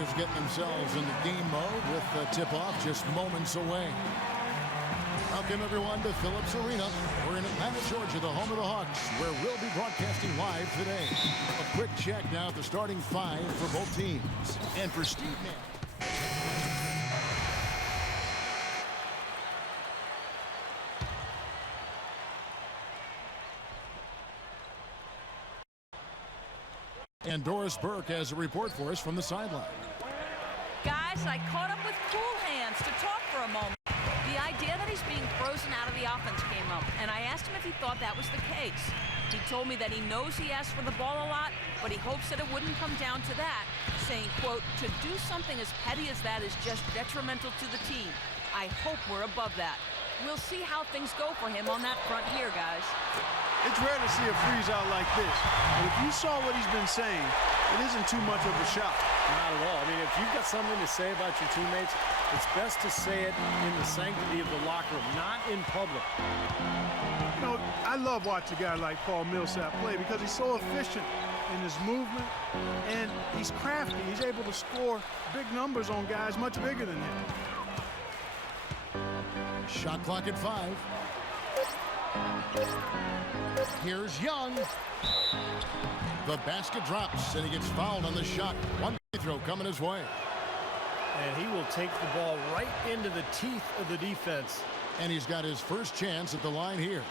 Warriors getting themselves into game mode with the tip-off just moments away. Welcome, everyone, to Phillips Arena. We're in Atlanta, Georgia, the home of the Hawks, where we'll be broadcasting live today. A quick check now at the starting five for both teams. And for Steve Nash. And Doris Burke has a report for us from the sideline. Guys, I caught up with cool hands to talk for a moment. The idea that he's being frozen out of the offense came up, and I asked him if he thought that was the case. He told me that he knows he asks for the ball a lot, but he hopes that it wouldn't come down to that, saying, quote, to do something as petty as that is just detrimental to the team. I hope we're above that. We'll see how things go for him on that front here, guys. It's rare to see a freeze out like this, but if you saw what he's been saying, it isn't too much of a shock. Not at all. I mean, if you've got something to say about your teammates, it's best to say it in the sanctity of the locker room, not in public. You know, I love watching a guy like Paul Millsap play because he's so efficient in his movement, and he's crafty. He's able to score big numbers on guys much bigger than him. Shot clock at 5. Here's Young. The basket drops, and he gets fouled on the shot. One free throw coming his way. And he will take the ball right into the teeth of the defense. And he's got his first chance at the line here.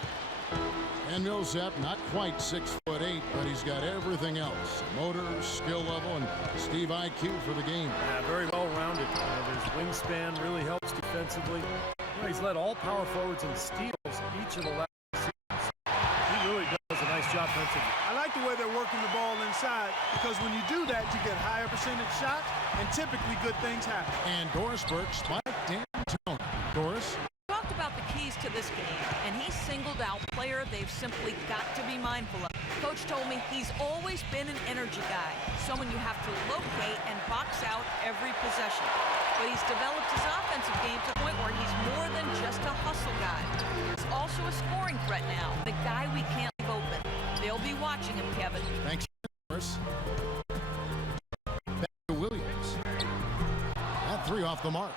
And Millsap, not quite 6'8", but he's got everything else. Motor, skill level, and Steve IQ for the game. Yeah, very well-rounded. His wingspan really helps defensively. You know, he's led all power forwards in steals each of the last seasons. He really does a nice job defensively. I like the way they're working the ball inside because when you do that, you get higher percentage shots, and typically good things happen. And Doris Burke spiked downtown. Doris? Talked about the keys to this game, and he singled out a player they've simply got to be mindful of. Coach told me he's always been an energy guy, someone you have to locate and box out every possession. But he's developed his offensive game to the point where he's more than just a hustle guy. He's also a scoring threat now, the guy we can't leave open. They'll be watching him, Kevin. Thanks, Doris. Back to Williams. That three off the mark.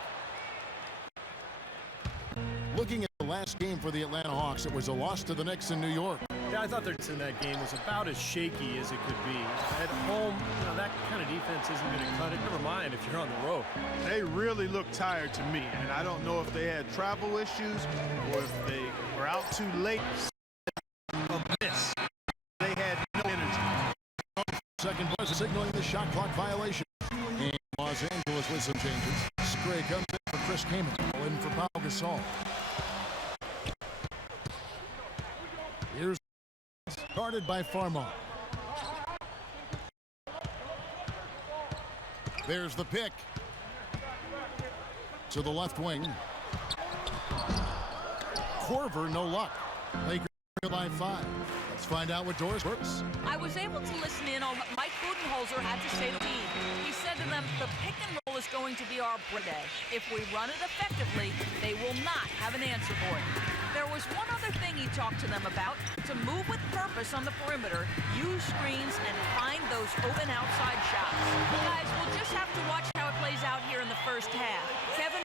Looking at the last game for the Atlanta Hawks, it was a loss to the Knicks in New York. Yeah, I thought in that game was about as shaky as it could be. At home, you know, that kind of defense isn't going to cut it. Never mind if you're on the road. They really look tired to me, and I don't know if they had travel issues or if they were out too late. A miss. They had no energy. Second buzzer signaling the shot clock violation. And Los Angeles with some changes. Spray comes in for Chris Kaman. In for Pau Gasol. Here's guarded by Farmar. There's the pick. To the left wing. Korver, no luck. Lakers by 5. Let's find out what Doris works. I was able to listen in on what Mike Budenholzer had to say to the team. He said to them, the pick and roll is going to be our day. If we run it effectively, they will not have an answer for it. There was one other thing he talked to them about, to move with purpose on the perimeter, use screens, and find those open outside shots. Guys, we'll just have to watch how it plays out here in the first half. Kevin?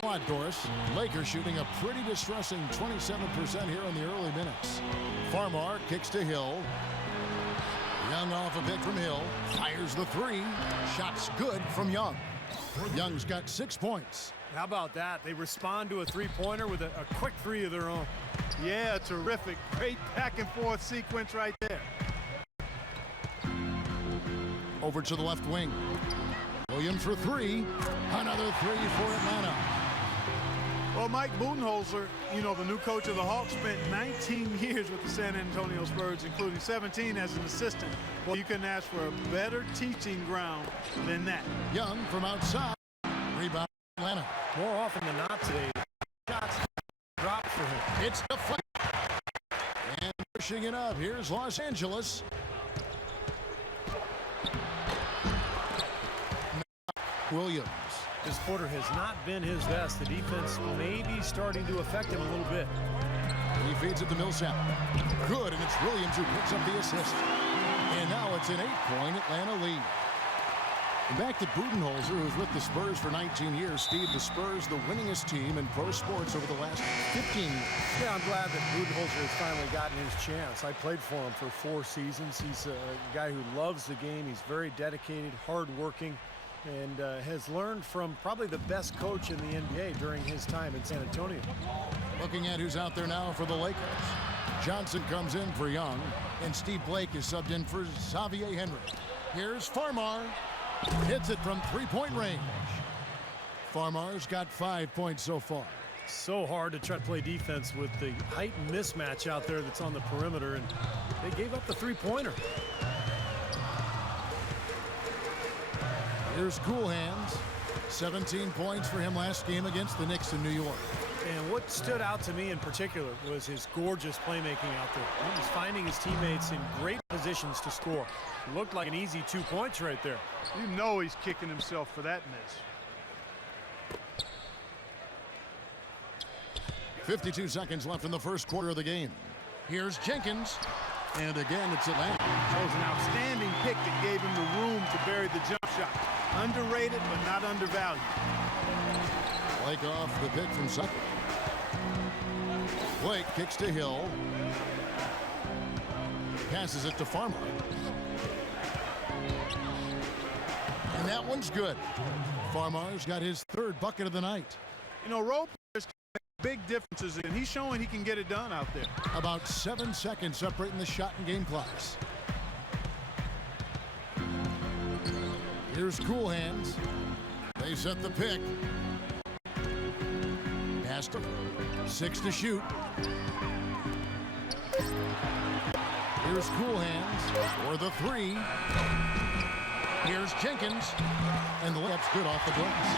Come on, Doris. Lakers shooting a pretty distressing 27% here in the early minutes. Farmar kicks to Hill. Young off a pick from Hill. Fires the three. Shots good from Young. Young's got 6 points. How about that? They respond to a three-pointer with a quick three of their own. Yeah, terrific. Great back-and-forth sequence right there. Over to the left wing. Williams for three. Another three for Atlanta. Well, Mike Budenholzer, you know, the new coach of the Hawks, spent 19 years with the San Antonio Spurs, including 17 as an assistant. Well, you couldn't ask for a better teaching ground than that. Young from outside. Rebound Atlanta. More often than not today, shots drop for him. It's deflected. And pushing it up. Here's Los Angeles. Williams. This quarter has not been his best. The defense may be starting to affect him a little bit. He feeds it to Millsap. Good, and it's Williams who picks up the assist. And now it's an 8-point Atlanta lead. And back to Budenholzer, who's with the Spurs for 19 years. Steve, the Spurs, the winningest team in pro sports over the last 15 years. Yeah, I'm glad that Budenholzer has finally gotten his chance. I played for him for 4 seasons. He's a guy who loves the game. He's very dedicated, hardworking, and has learned from probably the best coach in the NBA during his time in San Antonio. Looking at who's out there now for the Lakers. Johnson comes in for Young, and Steve Blake is subbed in for Xavier Henry. Here's Farmar. Hits it from three-point range. Farmar's got 5 points so far. So hard to try to play defense with the height and mismatch out there that's on the perimeter, and they gave up the three-pointer. Here's Cool Hands. 17 points for him last game against the Knicks in New York. And what stood out to me in particular was his gorgeous playmaking out there. He was finding his teammates in great positions to score. It looked like an easy 2 points right there. You know he's kicking himself for that miss. 52 seconds left in the first quarter of the game. Here's Jenkins. And again, it's Atlanta. That was an outstanding pick that gave him the room to bury the jump shot. Underrated, but not undervalued. Blake off the pick from Sucker. Blake kicks to Hill. Passes it to Farmer. And that one's good. Farmar's got his 3rd bucket of the night. You know, role players can make big differences, and he's showing he can get it done out there. About 7 seconds separating the shot and game clocks. Here's Cool Hands. They set the pick. Pass to 6 to shoot. Here's Cool Hands for the 3. Here's Jenkins. And the layup's good off the glass.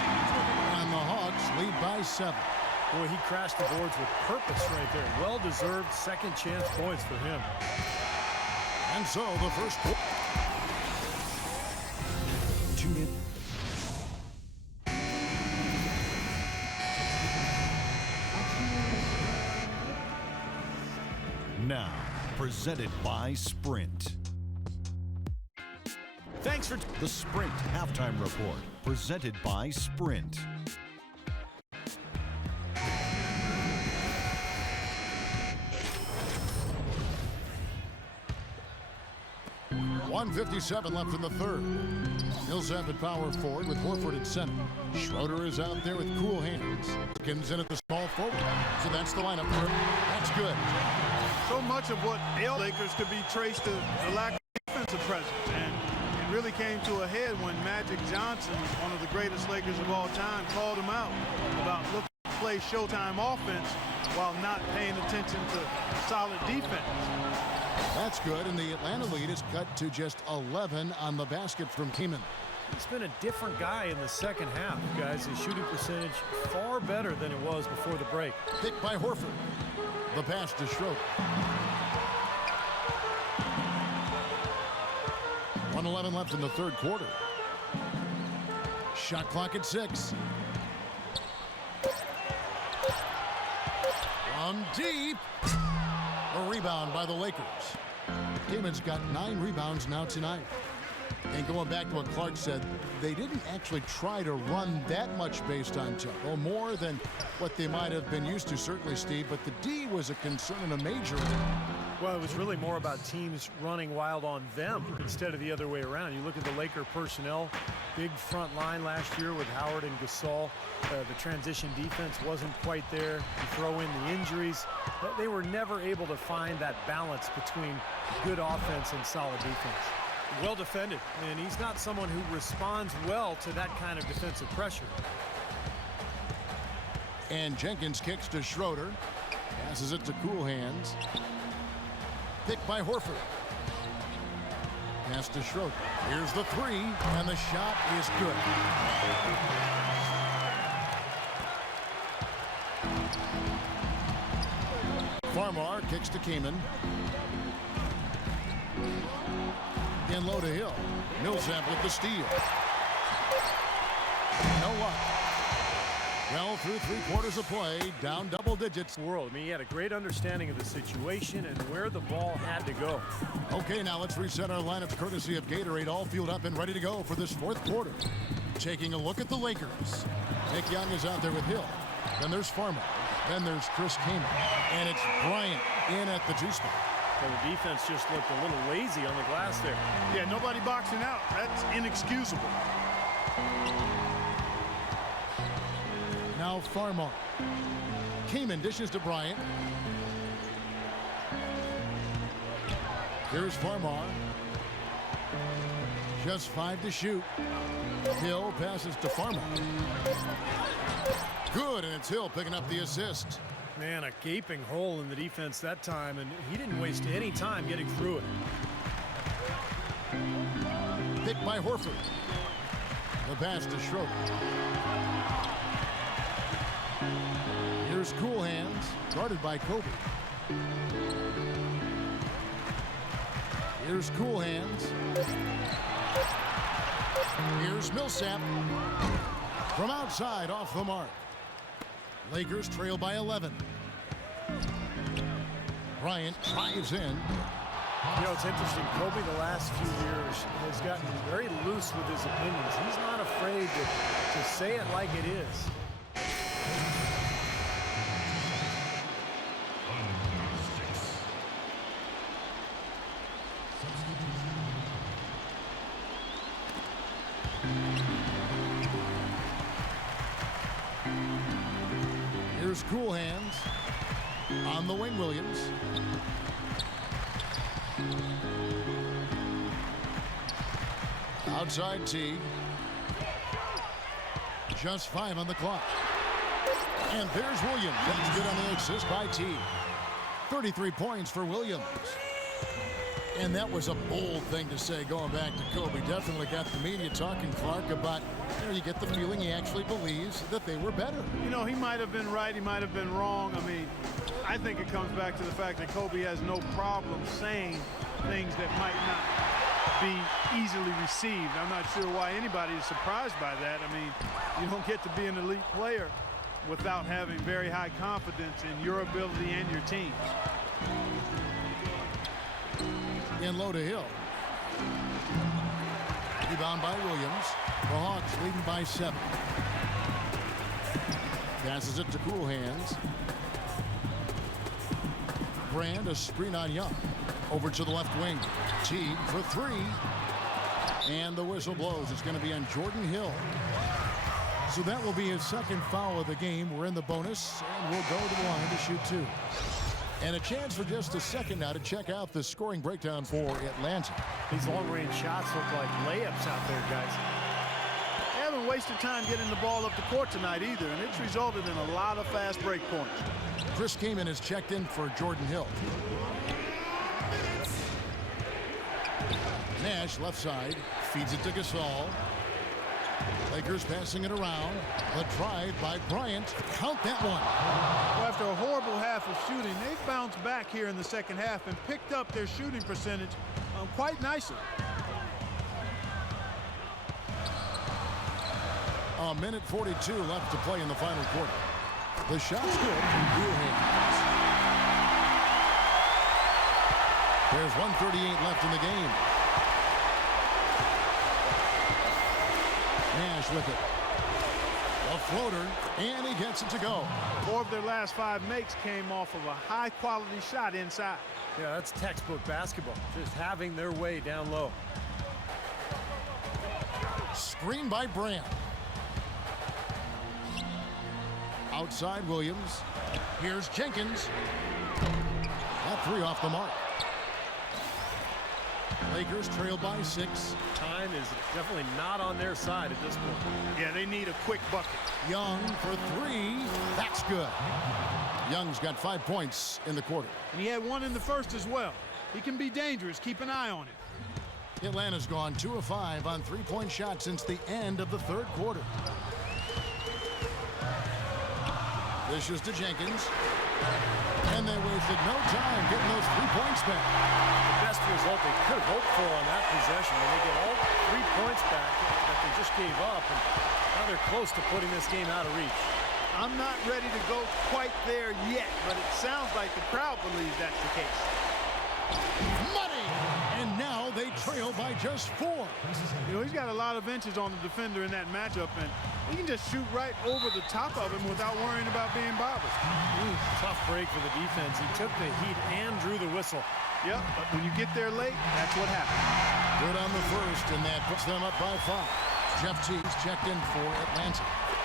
And the Hawks lead by 7. Boy, he crashed the boards with purpose right there. Well-deserved second chance points for him. And so the first quarter. Tune in. Now, presented by Sprint. Thanks for The Sprint Halftime Report, presented by Sprint. .157 left in the third. Millsap at power forward with Horford at center. Schroeder is out there with Cool Hands. Skins in at the small forward. So that's the lineup. That's good. so much of what ailed Lakers could be traced to the lack of defensive presence. And it really came to a head when Magic Johnson, one of the greatest Lakers of all time, called him out about looking to play Showtime offense while not paying attention to solid defense. That's good, and the Atlanta lead is cut to just 11 on the basket from Keeman. He's been a different guy in the second half, guys. His shooting percentage far better than it was before the break. Picked by Horford. The pass to Schroeder. 1:11 left in the third quarter. Shot clock at 6. From deep. A rebound by the Lakers. Keeman's got 9 rebounds now tonight. And going back to what Clark said, they didn't actually try to run that much based on tempo, more than what they might have been used to, certainly, Steve, but the D was a concern and a major one. Well, it was really more about teams running wild on them instead of the other way around. You look at the Laker personnel, big front line last year with Howard and Gasol. The transition defense wasn't quite there. You throw in the injuries. They were never able to find that balance between good offense and solid defense. Well defended, and he's not someone who responds well to that kind of defensive pressure. And Jenkins kicks to Schroeder. Passes it to Cool Hands. Picked by Horford. Pass to Schroeder. Here's the 3, and the shot is good. Farmar kicks to Keeman. In low to Hill. Millsap with the steal. No luck. Well, through 3 quarters of play, down double digits. I mean, he had a great understanding of the situation and where the ball had to go. Okay, now let's reset our lineups courtesy of Gatorade, all fueled up and ready to go for this 4th quarter. Taking a look at the Lakers. Nick Young is out there with Hill. Then there's Farmer. Then there's Chris Kaman. And it's Bryant in at the 2 spot. Well, the defense just looked a little lazy on the glass there. Yeah, nobody boxing out. That's inexcusable. Now Farmer. Kaman dishes to Bryant. Here's Farmer. Just 5 to shoot. Hill passes to Farmer. Good, and it's Hill picking up the assist. Man, a gaping hole in the defense that time, and he didn't waste any time getting through it. Picked by Horford. The pass to Schroeder. Here's Cool Hands, guarded by Kobe. Here's Cool Hands. Here's Millsap. From outside, off the mark. Lakers trail by 11. Bryant drives in. You know, it's interesting. Kobe the last few years has gotten very loose with his opinions. He's not afraid to say it like it is. Here's Cool Hands on the wing, Williams. Outside T. Just 5 on the clock. And there's Williams. That's good on the assist by T. 33 points for Williams. And that was a bold thing to say going back to Kobe. Definitely got the media talking, Clark, about, you get the feeling he actually believes that they were better. You know, he might have been right, he might have been wrong. I mean, I think it comes back to the fact that Kobe has no problem saying things that might not be easily received. I'm not sure why anybody is surprised by that. I mean, you don't get to be an elite player without having very high confidence in your ability and your team's. In low to Hill. Rebound by Williams. The Hawks leading by 7. Passes it to Cool Hands. Brand, a screen on Young. Over to the left wing. Teague for 3. And the whistle blows. It's going to be on Jordan Hill. So that will be his 2nd foul of the game. We're in the bonus, and we'll go to the line to shoot 2. And a chance for just a second now to check out the scoring breakdown for Atlanta. These long-range shots look like layups out there, guys. They haven't wasted time getting the ball up the court tonight either, and it's resulted in a lot of fast break points. Chris Kaman has checked in for Jordan Hill. Nash left side, feeds it to Gasol. Lakers passing it around. The drive by Bryant. Count that one. Well, after a horrible half of shooting, they've bounced back here in the second half and picked up their shooting percentage quite nicely. A minute 42 left to play in the final quarter. The shot's good from Cool Hands. There's 1:38 left in the game. Nash with it. A floater, and he gets it to go. 4 of their last 5 makes came off of a high-quality shot inside. Yeah, that's textbook basketball. Just having their way down low. Screen by Brand. Outside Williams. Here's Jenkins. That 3 off the mark. Lakers trail by 6. Time is definitely not on their side at this point. Yeah, they need a quick bucket. Young for 3. That's good. Young's got 5 points in the quarter. And he had 1 in the first as well. He can be dangerous. Keep an eye on it. Atlanta's gone 2 of 5 on 3-point shots since the end of the 3rd quarter. This is to Jenkins. And they wasted no time getting those 3 points back. The best result they could have hoped for on that possession, when they get all 3 points back that they just gave up, and now they're close to putting this game out of reach. I'm not ready to go quite there yet, but it sounds like the crowd believes that's the case. Money! And now they trail by just 4. You know, he's got a lot of inches on the defender in that matchup, and he can just shoot right over the top of him without worrying about being bothered. Tough break for the defense. He took the heat and drew the whistle. Yep, but when you get there late, that's what happens. Good on the first, and that puts them up by 5. Jeff Teague's checked in for Atlanta.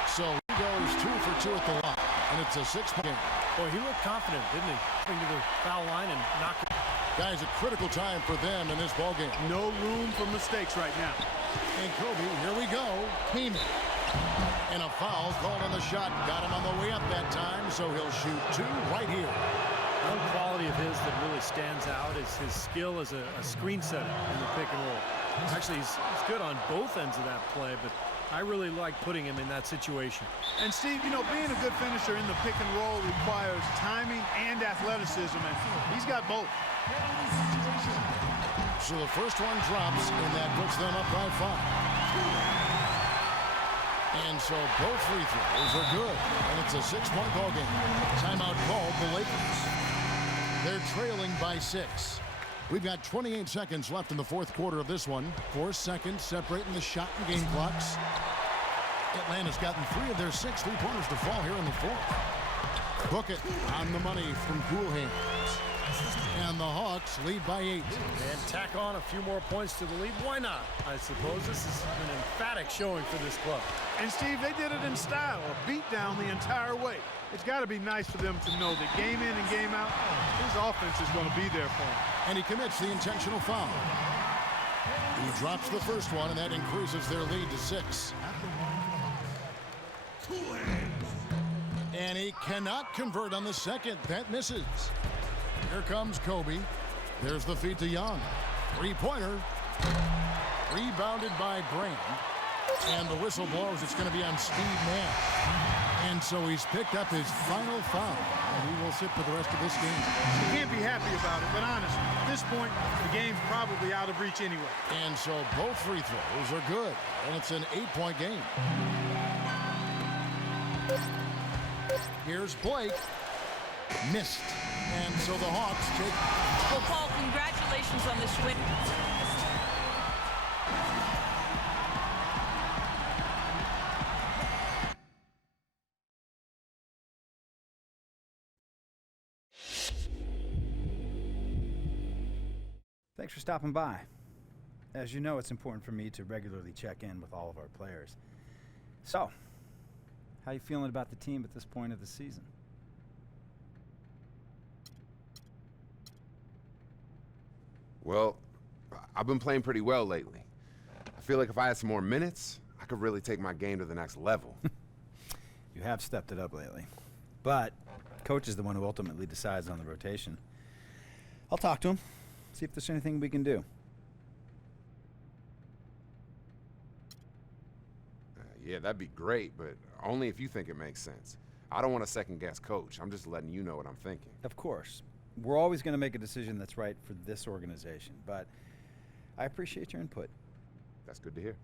So he goes 2 for 2 at the line, and it's a 6-point game. Boy, he looked confident, didn't he? Coming to the foul line and knocked it. Guys, a critical time for them in this ballgame. No room for mistakes right now. And Kobe, here we go. Heeman. And a foul called on the shot. Got him on the way up that time, so he'll shoot 2 right here. One quality of his that really stands out is his skill as a screen setter in the pick and roll. Actually, he's good on both ends of that play, but I really like putting him in that situation. And Steve, you know, being a good finisher in the pick and roll requires timing and athleticism, and he's got both. So the first one drops, and that puts them up by 5. And so both free throws are good, and it's a 6-point ball game. Timeout called the Lakers. They're trailing by 6. We've got 28 seconds left in the fourth quarter of this one. 4 seconds separating the shot and game clocks. Atlanta's gotten 3 of their 6 3-pointers to fall here in the fourth. Book it on the money from Cool Hands. And the Hawks lead by 8. And tack on a few more points to the lead. Why not? I suppose this is an emphatic showing for this club. And Steve, they did it in style, a beat down the entire way. It's got to be nice for them to know that game in and game out, his offense is going to be there for him. And he commits the intentional foul. He drops the first one, and that increases their lead to 6. And he cannot convert on the second. That misses. Here comes Kobe. There's the feed to Young. 3-pointer. Rebounded by Brand. And the whistle blows. It's going to be on Steve Nash. And so he's picked up his final foul. And he will sit for the rest of this game. You can't be happy about it, but honestly, at this point, the game's probably out of reach anyway. And so both free throws are good. And it's an 8-point game. Here's Blake. Missed. And so the Hawks take... Well, Paul, congratulations on this win. Thanks for stopping by. As you know, it's important for me to regularly check in with all of our players. So, how you feeling about the team at this point of the season? Well, I've been playing pretty well lately. I feel like if I had some more minutes, I could really take my game to the next level. You have stepped it up lately. But coach is the one who ultimately decides on the rotation. I'll talk to him, see if there's anything we can do. Yeah, that'd be great, but only if you think it makes sense. I don't want to second-guess coach. I'm just letting you know what I'm thinking. Of course. We're always going to make a decision that's right for this organization, but I appreciate your input. That's good to hear.